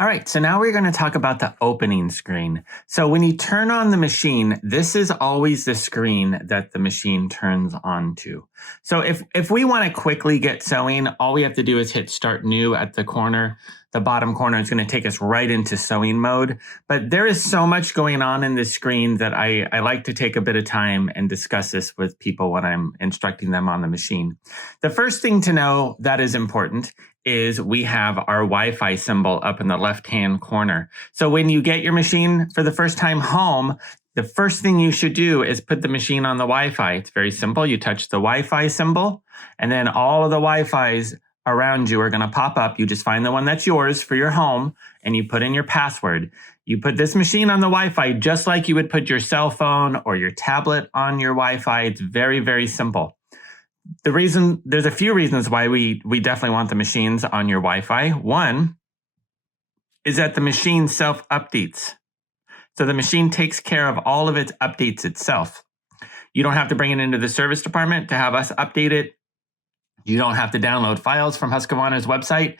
All right, so now we're going to talk about the opening screen. So when you turn on the machine, this is always the screen that the machine turns on to. So if we want to quickly get sewing, all we have to do is hit Start New at the corner. The bottom corner is going to take us right into sewing mode. But there is so much going on in this screen that I like to take a bit of time and discuss this with people when I'm instructing them on the machine. The first thing to know that is important is we have our Wi-Fi symbol up in the left-hand corner. So when you get your machine for the first time home, the first thing you should do is put the machine on the Wi-Fi. It's very simple. You touch the Wi-Fi symbol, and then all of the Wi-Fis around you are going to pop up. You just find the one that's yours for your home, and you put in your password. You put this machine on the Wi-Fi just like you would put your cell phone or your tablet on your Wi-Fi. It's very, very simple. There's a few reasons why we definitely want the machines on your Wi-Fi. One is that the machine self-updates. So the machine takes care of all of its updates itself. You don't have to bring it into the service department to have us update it. You don't have to download files from Husqvarna's website.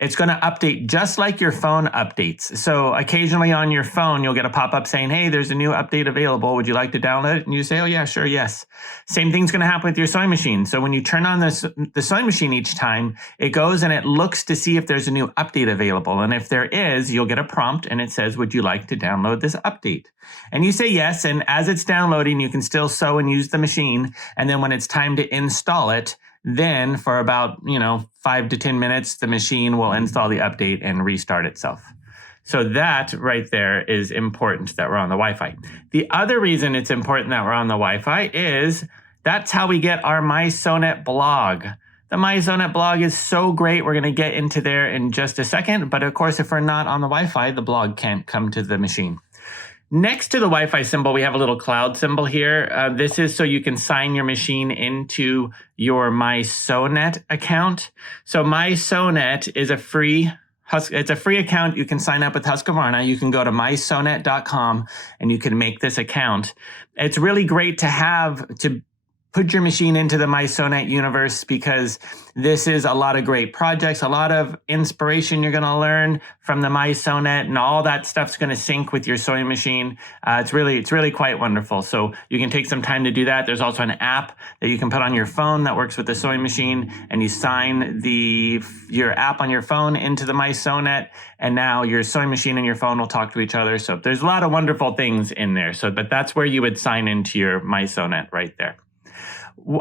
It's going to update just like your phone updates. So occasionally on your phone, you'll get a pop-up saying, hey, there's a new update available. Would you like to download it? And you say, oh yeah, sure, yes. Same thing's going to happen with your sewing machine. So when you turn on the sewing machine each time, it goes and it looks to see if there's a new update available. And if there is, you'll get a prompt and it says, would you like to download this update? And you say yes. And as it's downloading, you can still sew and use the machine. And then when it's time to install it, then for about 5 to 10 minutes, the machine will install the update and restart itself. So that right there is important that we're on the Wi-Fi. The other reason it's important that we're on the Wi-Fi is that's how we get our MySewNet blog. The MySewNet blog is so great. We're going to get into there in just a second. But of course, if we're not on the Wi-Fi, the blog can't come to the machine. Next to the Wi-Fi symbol, we have a little cloud symbol here. This is so you can sign your machine into your MySewNet account. So MySewNet is a free account. You can sign up with Husqvarna. You can go to mysewnet.com and you can make this account. It's really great to have to put your machine into the MySewNet universe because this is a lot of great projects, a lot of inspiration you're going to learn from the MySewNet, and all that stuff's going to sync with your sewing machine. It's really quite wonderful. So you can take some time to do that. There's also an app that you can put on your phone that works with the sewing machine, and you sign your app on your phone into the MySewNet, and now your sewing machine and your phone will talk to each other. So there's a lot of wonderful things in there. But that's where you would sign into your MySewNet right there.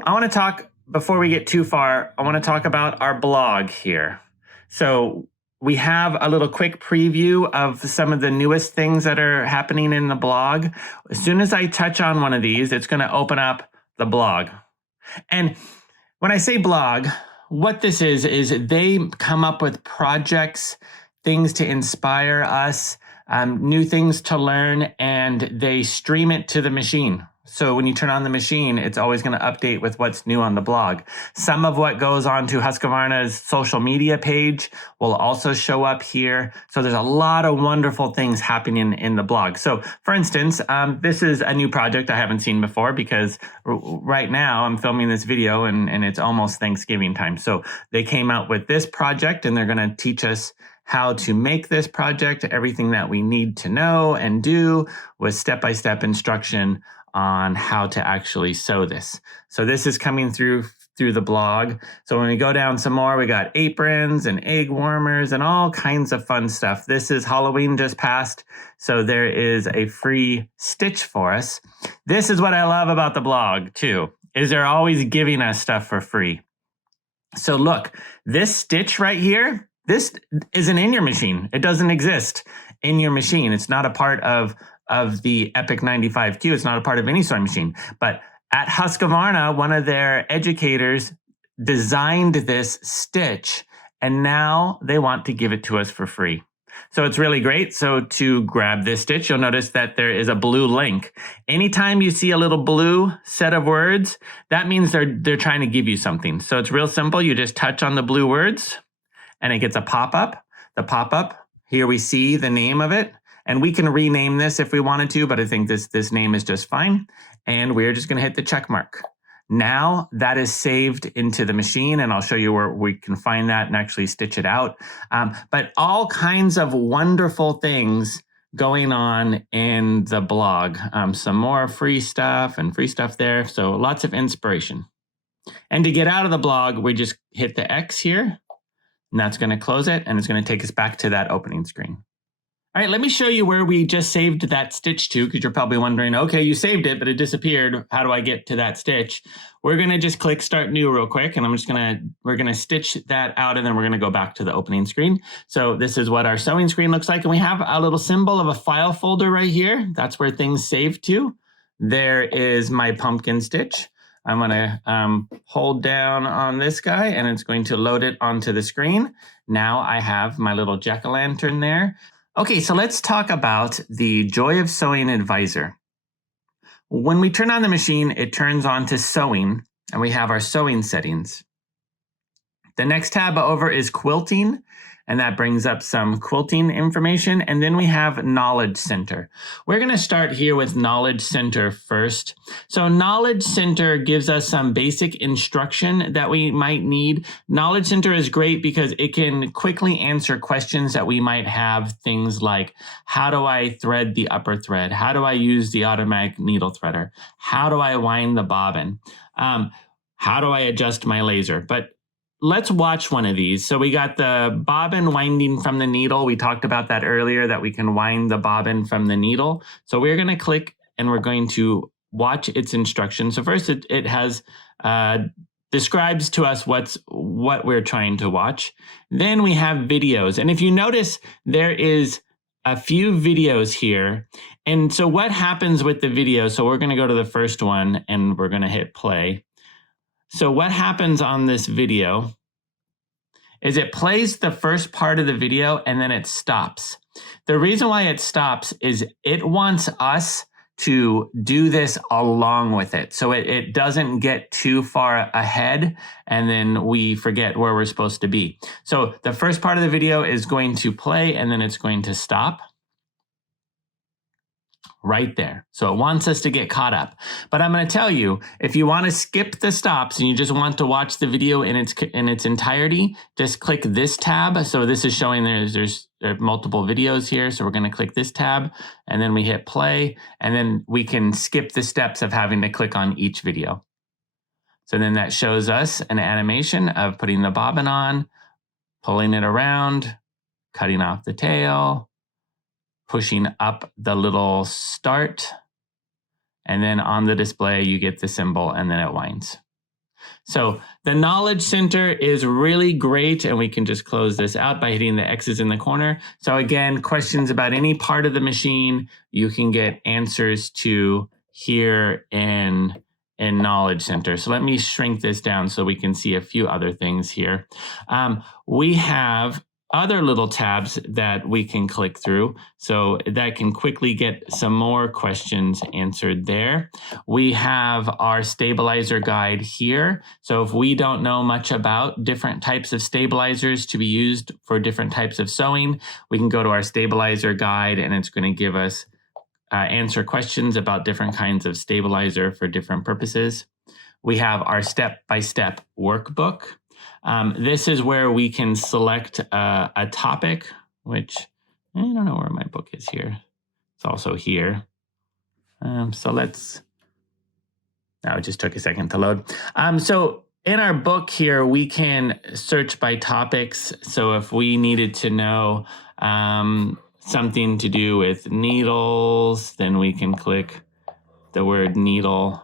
I want to talk, before we get too far, I want to talk about our blog here. So we have a little quick preview of some of the newest things that are happening in the blog. As soon as I touch on one of these, it's going to open up the blog. And when I say blog, what this is they come up with projects, things to inspire us, new things to learn, and they stream it to the machine. So when you turn on the machine, it's always going to update with what's new on the blog. Some of what goes on to Husqvarna's social media page will also show up here. So there's a lot of wonderful things happening in the blog. So for instance, this is a new project I haven't seen before because right now I'm filming this video and it's almost Thanksgiving time. So they came out with this project and they're going to teach us how to make this project, everything that we need to know and do with step-by-step instruction on how to actually sew this. So this is coming through the blog. So when we go down some more, we got aprons and egg warmers and all kinds of fun stuff. This is Halloween just passed, so there is a free stitch for us. This is what I love about the blog too, is they're always giving us stuff for free. So look, this stitch right here, this isn't in your machine. It doesn't exist in your machine. It's not a part of the Epic 95Q. It's not a part of any sewing machine. But at Husqvarna, one of their educators designed this stitch, and now they want to give it to us for free. So it's really great. So to grab this stitch, you'll notice that there is a blue link. Anytime you see a little blue set of words, that means they're trying to give you something. So it's real simple. You just touch on the blue words, and it gets a pop-up. The pop-up, here we see the name of it. And we can rename this if we wanted to, but I think this name is just fine. And we're just going to hit the check mark. Now that is saved into the machine, and I'll show you where we can find that and actually stitch it out. But all kinds of wonderful things going on in the blog. Some more free stuff there. So lots of inspiration. And to get out of the blog, we just hit the X here, and that's going to close it, and it's going to take us back to that opening screen. All right, let me show you where we just saved that stitch to, because you're probably wondering, okay, you saved it, but it disappeared. How do I get to that stitch? We're going to just click Start New real quick, and we're going to stitch that out, and then we're going to go back to the opening screen. So this is what our sewing screen looks like, and we have a little symbol of a file folder right here. That's where things save to. There is my pumpkin stitch. I'm going to hold down on this guy, and it's going to load it onto the screen. Now I have my little jack-o'-lantern there. Okay, so let's talk about the Joy of Sewing Advisor. When we turn on the machine, it turns on to sewing, and we have our sewing settings. The next tab over is quilting, and that brings up some quilting information. And then we have Knowledge Center. We're going to start here with Knowledge Center first. So Knowledge Center gives us some basic instruction that we might need. Knowledge Center is great because it can quickly answer questions that we might have. Things like, how do I thread the upper thread? How do I use the automatic needle threader? How do I wind the bobbin? How do I adjust my laser? But let's watch one of these. So we got the bobbin winding from the needle. We talked about that earlier, that we can wind the bobbin from the needle. So we're going to click and we're going to watch its instructions. So first it has describes to us what we're trying to watch. Then we have videos. And if you notice, there is a few videos here. And so what happens with the video? So we're going to go to the first one and we're going to hit play. So what happens on this video is it plays the first part of the video and then it stops. The reason why it stops is it wants us to do this along with it. So it doesn't get too far ahead and then we forget where we're supposed to be. So the first part of the video is going to play and then it's going to stop. Right there. So it wants us to get caught up. But I'm going to tell you, if you want to skip the stops and you just want to watch the video in its entirety, just click this tab. So this is showing there are multiple videos here. So we're going to click this tab and then we hit play and then we can skip the steps of having to click on each video. So then that shows us an animation of putting the bobbin on, pulling it around, cutting off the tail, pushing up the little start, and then on the display, you get the symbol and then it winds. So the Knowledge Center is really great, and we can just close this out by hitting the X's in the corner. So again, questions about any part of the machine, you can get answers to here in Knowledge Center. So let me shrink this down so we can see a few other things here. We have other little tabs that we can click through, so that can quickly get some more questions answered there. We have our stabilizer guide here. So if we don't know much about different types of stabilizers to be used for different types of sewing, we can go to our stabilizer guide and it's going to give us answer questions about different kinds of stabilizer for different purposes. We have our step-by-step workbook. This is where we can select a topic, which I don't know where my book is here. It's also here. So let's, now it just took a second to load. So in our book here, we can search by topics. So if we needed to know something to do with needles, then we can click the word needle.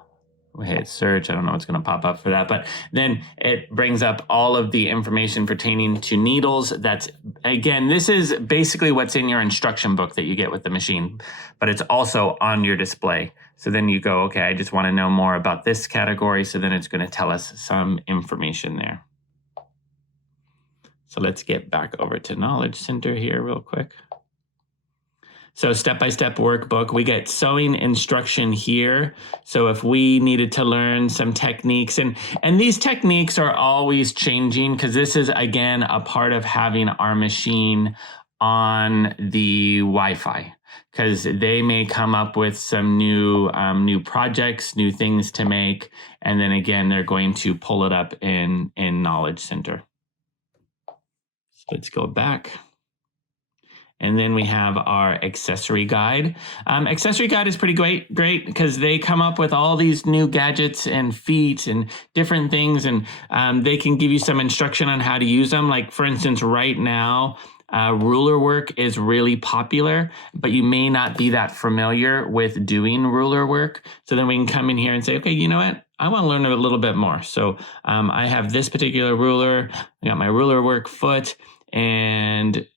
We hit search. I don't know what's going to pop up for that, but then it brings up all of the information pertaining to needles. That's, again, this is basically what's in your instruction book that you get with the machine, but it's also on your display. So then you go, okay, I just want to know more about this category. So then it's going to tell us some information there. So let's get back over to Knowledge Center here real quick. So step-by-step workbook, we get sewing instruction here. So if we needed to learn some techniques, and these techniques are always changing because this is, again, a part of having our machine on the Wi-Fi. because they may come up with some new projects, new things to make, and then again they're going to pull it up in Knowledge Center. So let's go back. And then we have our accessory guide. Accessory guide is pretty great because they come up with all these new gadgets and feats and different things, and they can give you some instruction on how to use them. Like for instance, right now, ruler work is really popular, but you may not be that familiar with doing ruler work. So then we can come in here and say, okay, you know what? I want to learn a little bit more. So I have this particular ruler. I got my ruler work foot, and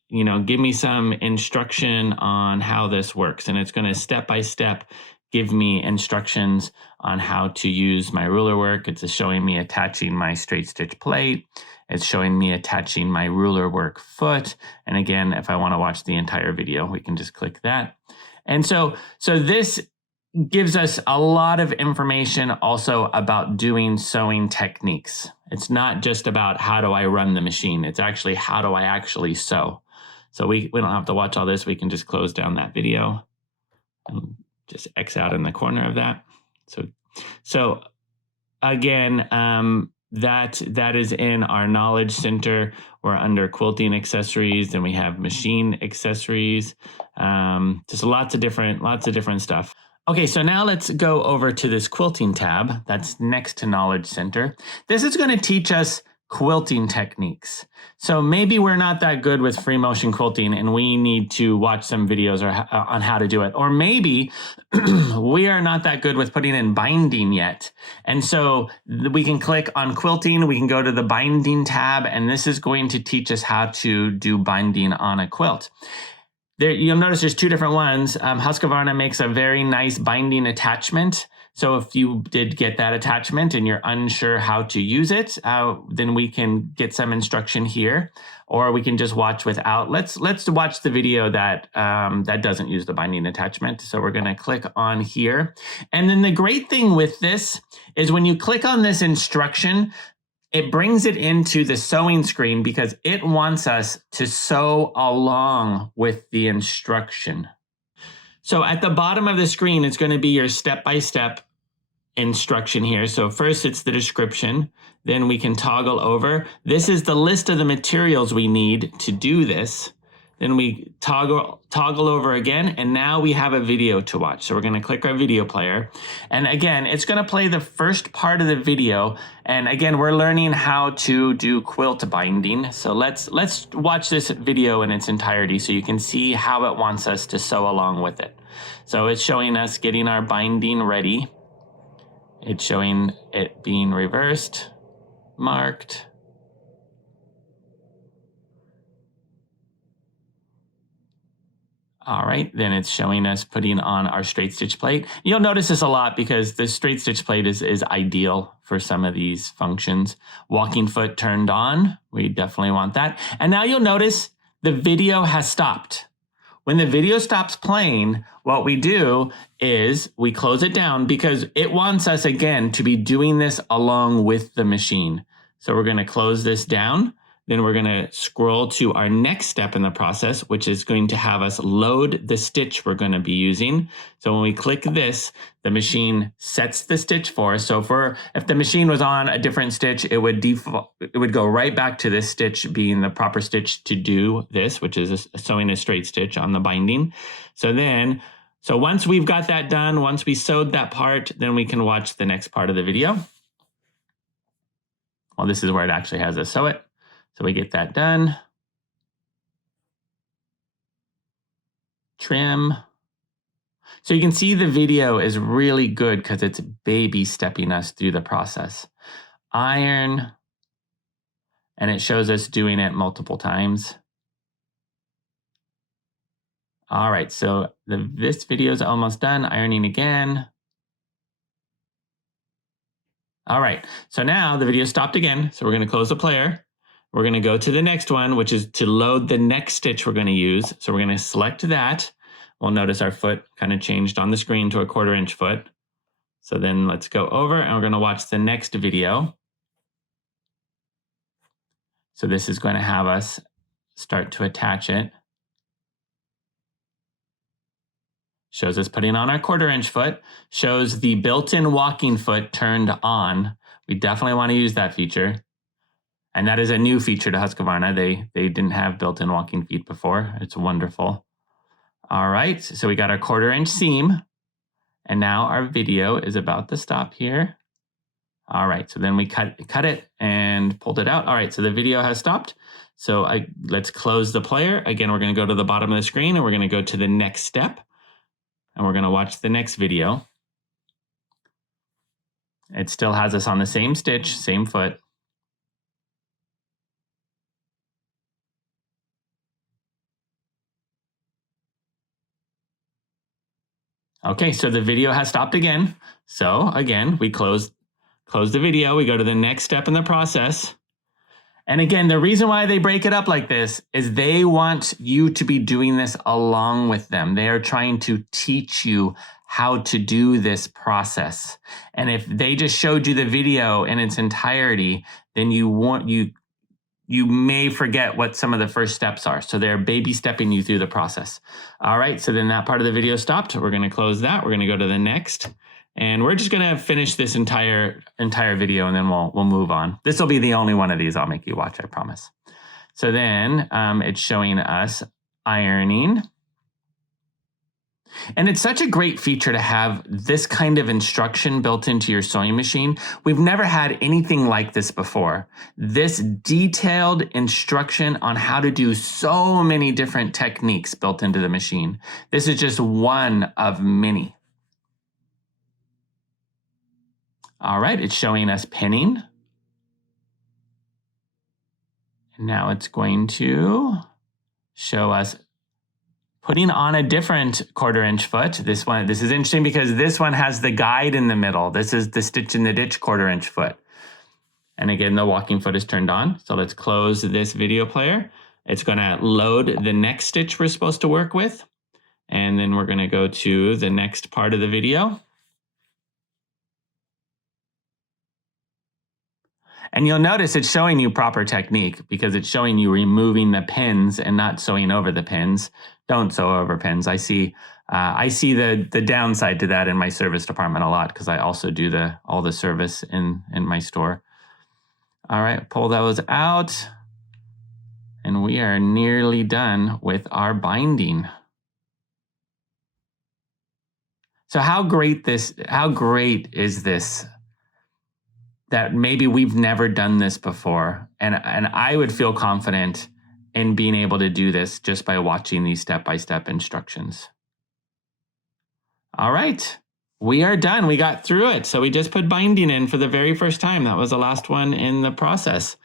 give me some instruction on how this works. And it's going to step by step give me instructions on how to use my ruler work. It's showing me attaching my straight stitch plate. It's showing me attaching my ruler work foot. And again, if I want to watch the entire video, we can just click that. And so this gives us a lot of information also about doing sewing techniques. It's not just about how do I run the machine. It's actually how do I actually sew. So we don't have to watch all this. We can just close down that video and just X out in the corner of that. So again, that is in our Knowledge Center. We're under quilting accessories, and we have machine accessories. Just lots of different stuff. Okay, so now let's go over to this quilting tab that's next to Knowledge Center. This is going to teach us quilting techniques. So maybe we're not that good with free motion quilting and we need to watch some videos on how to do it. Or maybe we are not that good with putting in binding yet. And so we can click on quilting, we can go to the binding tab, and this is going to teach us how to do binding on a quilt. There, you'll notice there's two different ones. Husqvarna makes a very nice binding attachment. So if you did get that attachment and you're unsure how to use it, then we can get some instruction here, or we can just watch without. Let's watch the video that doesn't use the binding attachment. So we're going to click on here. And then the great thing with this is when you click on this instruction, it brings it into the sewing screen because it wants us to sew along with the instruction. So at the bottom of the screen, it's going to be your step-by-step instruction here. So first it's the description, then we can toggle over. This is the list of the materials we need to do this. Then we toggle over again, and now we have a video to watch. So we're going to click our video player. And again, it's going to play the first part of the video. And again, we're learning how to do quilt binding. So let's watch this video in its entirety so you can see how it wants us to sew along with it. So it's showing us getting our binding ready. It's showing it being reversed, marked. All right, then it's showing us putting on our straight stitch plate. You'll notice this a lot because the straight stitch plate is ideal for some of these functions. Walking foot turned on, we definitely want that. And now you'll notice the video has stopped. When the video stops playing, what we do is we close it down because it wants us again to be doing this along with the machine. So we're going to close this down. Then we're going to scroll to our next step in the process, which is going to have us load the stitch we're going to be using. So when we click this, the machine sets the stitch for us. So if the machine was on a different stitch, it would go right back to this stitch being the proper stitch to do this, which is sewing a straight stitch on the binding. So once we've got that done, once we sewed that part, then we can watch the next part of the video. Well, this is where it actually has us sew it. So we get that done. Trim. So you can see the video is really good because it's baby stepping us through the process. Iron, and it shows us doing it multiple times. All right, so this video is almost done. Ironing again. All right, so now the video stopped again. So we're going to close the player. We're going to go to the next one, which is to load the next stitch we're going to use. So we're going to select that. We'll notice our foot kind of changed on the screen to a 1/4 inch foot. So then let's go over and we're going to watch the next video. So this is going to have us start to attach it. shows us putting on our 1/4-inch foot, shows the built-in walking foot turned on. We definitely want to use that feature. And that is a new feature to Husqvarna. They didn't have built-in walking feet before. It's wonderful. All right, so we got our 1/4-inch seam. And now our video is about to stop here. All right, so then we cut it and pulled it out. All right, so the video has stopped. So let's close the player. Again, we're gonna go to the bottom of the screen and we're gonna go to the next step. And we're gonna watch the next video. It still has us on the same stitch, same foot. Okay, so the video has stopped again. So again, we close the video, we go to the next step in the process. And again, the reason why they break it up like this is they want you to be doing this along with them. They are trying to teach you how to do this process. And if they just showed you the video in its entirety, then you may forget what some of the first steps are. So they're baby stepping you through the process. All right, so then that part of the video stopped. We're gonna close that. We're gonna go to the next. And we're just gonna finish this entire video and then we'll move on. This will be the only one of these I'll make you watch, I promise. So then it's showing us ironing. And it's such a great feature to have this kind of instruction built into your sewing machine. We've never had anything like this before. This detailed instruction on how to do so many different techniques built into the machine. This is just one of many. All right, it's showing us pinning. Now it's going to show us putting on a different 1/4-inch foot. This is interesting because this one has the guide in the middle. This is the stitch in the ditch 1/4-inch foot. And again, the walking foot is turned on. So let's close this video player. It's gonna load the next stitch we're supposed to work with. And then we're gonna go to the next part of the video. And you'll notice it's showing you proper technique because it's showing you removing the pins and not sewing over the pins. Don't sew over pins. I see the downside to that in my service department a lot because I also do all the service in my store. All right, pull those out. And we are nearly done with our binding. So how great is this? That maybe we've never done this before. And I would feel confident in being able to do this just by watching these step-by-step instructions. All right, we are done. We got through it. So we just put binding in for the very first time. That was the last one in the process.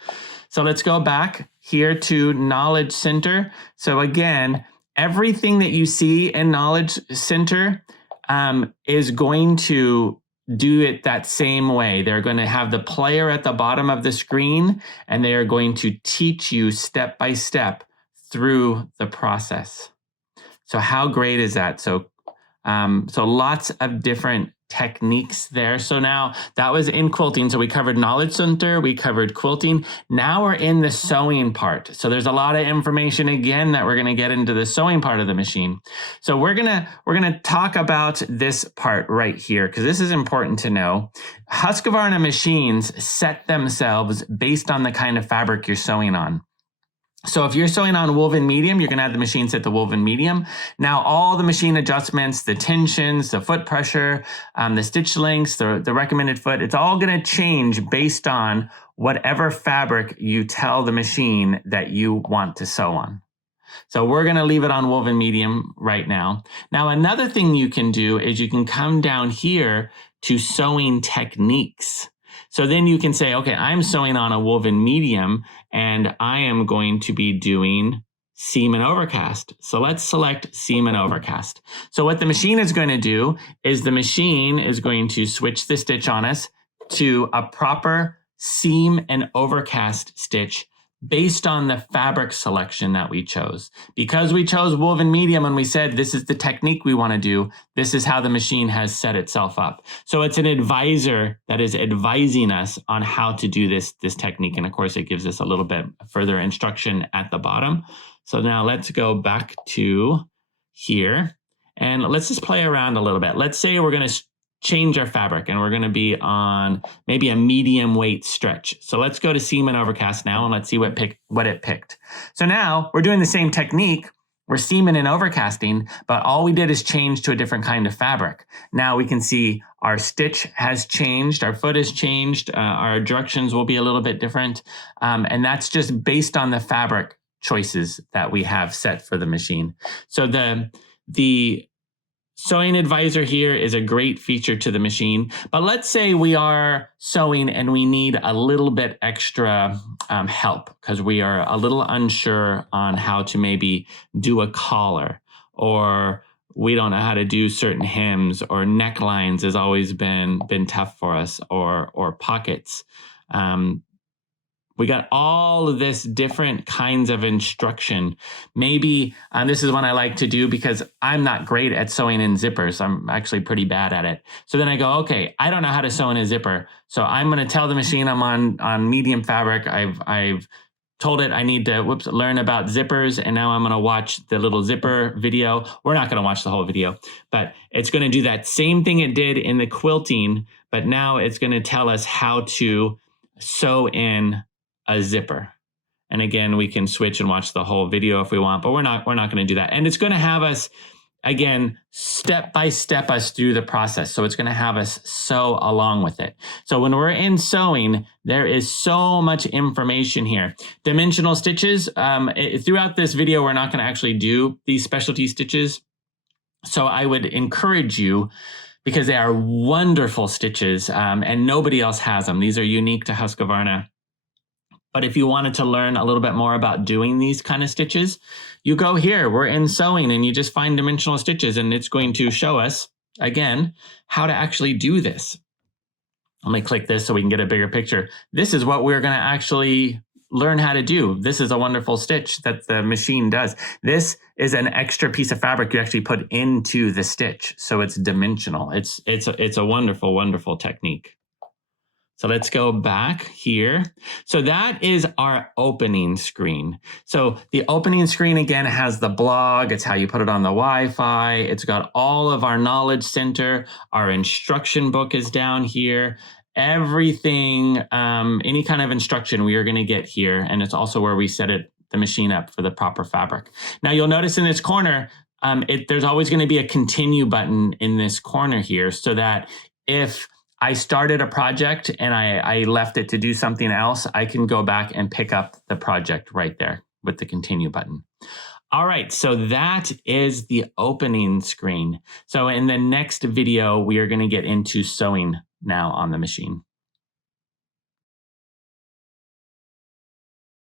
So let's go back here to Knowledge Center. So again, everything that you see in Knowledge Center is going to do it that same way. They're going to have the player at the bottom of the screen, and they are going to teach you step by step through the process. So how great is that? So lots of different techniques there. So now that was in quilting. So we covered Knowledge Center, we covered quilting. Now we're in the sewing part. So there's a lot of information again that we're going to get into the sewing part of the machine. So we're going to talk about this part right here because this is important to know. Husqvarna machines set themselves based on the kind of fabric you're sewing on. So if you're sewing on woven medium, you're going to have the machine set to woven medium. Now all the machine adjustments, the tensions, the foot pressure, the stitch lengths, the recommended foot, it's all going to change based on whatever fabric you tell the machine that you want to sew on. So we're going to leave it on woven medium right now. Now another thing you can do is you can come down here to sewing techniques. So then you can say, okay, I'm sewing on a woven medium and I am going to be doing seam and overcast. So let's select seam and overcast. So what the machine is going to do is the machine is going to switch the stitch on us to a proper seam and overcast stitch based on the fabric selection that we chose. Because we chose woven medium and we said this is the technique we want to do, this is how the machine has set itself up. So it's an advisor that is advising us on how to do this technique. And of course, it gives us a little bit further instruction at the bottom. So now let's go back to here. And let's just play around a little bit. Let's say we're going to change our fabric and we're going to be on maybe a medium weight stretch. So let's go to seam and overcast now and let's see what it picked. So now we're doing the same technique. We're seaming and overcasting, but all we did is change to a different kind of fabric. Now we can see our stitch has changed, our foot has changed, our directions will be a little bit different. And that's just based on the fabric choices that we have set for the machine. So the sewing advisor here is a great feature to the machine, but let's say we are sewing and we need a little bit extra help because we are a little unsure on how to maybe do a collar, or we don't know how to do certain hems, or necklines has always been tough for us, or pockets. We got all of this different kinds of instruction. Maybe this is one I like to do because I'm not great at sewing in zippers. I'm actually pretty bad at it. So then I go, okay, I don't know how to sew in a zipper. So I'm going to tell the machine I'm on medium fabric. I've told it I need to learn about zippers, and now I'm going to watch the little zipper video. We're not going to watch the whole video, but it's going to do that same thing it did in the quilting, but now it's going to tell us how to sew in a zipper. And again, we can switch and watch the whole video if we want, but we're not going to do that. And it's going to have us, again, step by step us through the process. So it's going to have us sew along with it. So when we're in sewing, there is so much information here. Dimensional stitches, throughout this video, we're not going to actually do these specialty stitches. So I would encourage you, because they are wonderful stitches and nobody else has them. These are unique to Husqvarna. But if you wanted to learn a little bit more about doing these kind of stitches, you go here, we're in sewing, and you just find dimensional stitches, and it's going to show us, again, how to actually do this. Let me click this so we can get a bigger picture. This is what we're going to actually learn how to do. This is a wonderful stitch that the machine does. This is an extra piece of fabric you actually put into the stitch, so it's dimensional. It's a wonderful, wonderful technique. So let's go back here. So that is our opening screen. So the opening screen, again, has the blog. It's how you put it on the Wi-Fi. It's got all of our knowledge center. Our instruction book is down here. Everything, any kind of instruction we are going to get here. And it's also where we set the machine up for the proper fabric. Now you'll notice in this corner, there's always going to be a continue button in this corner here, so that if I started a project and I left it to do something else, I can go back and pick up the project right there with the continue button. All right, so that is the opening screen. So in the next video, we are going to get into sewing now on the machine.